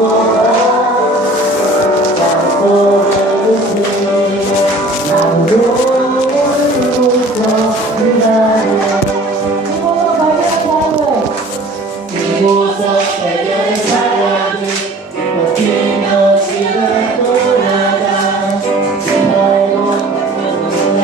forever, forever, forever, forever,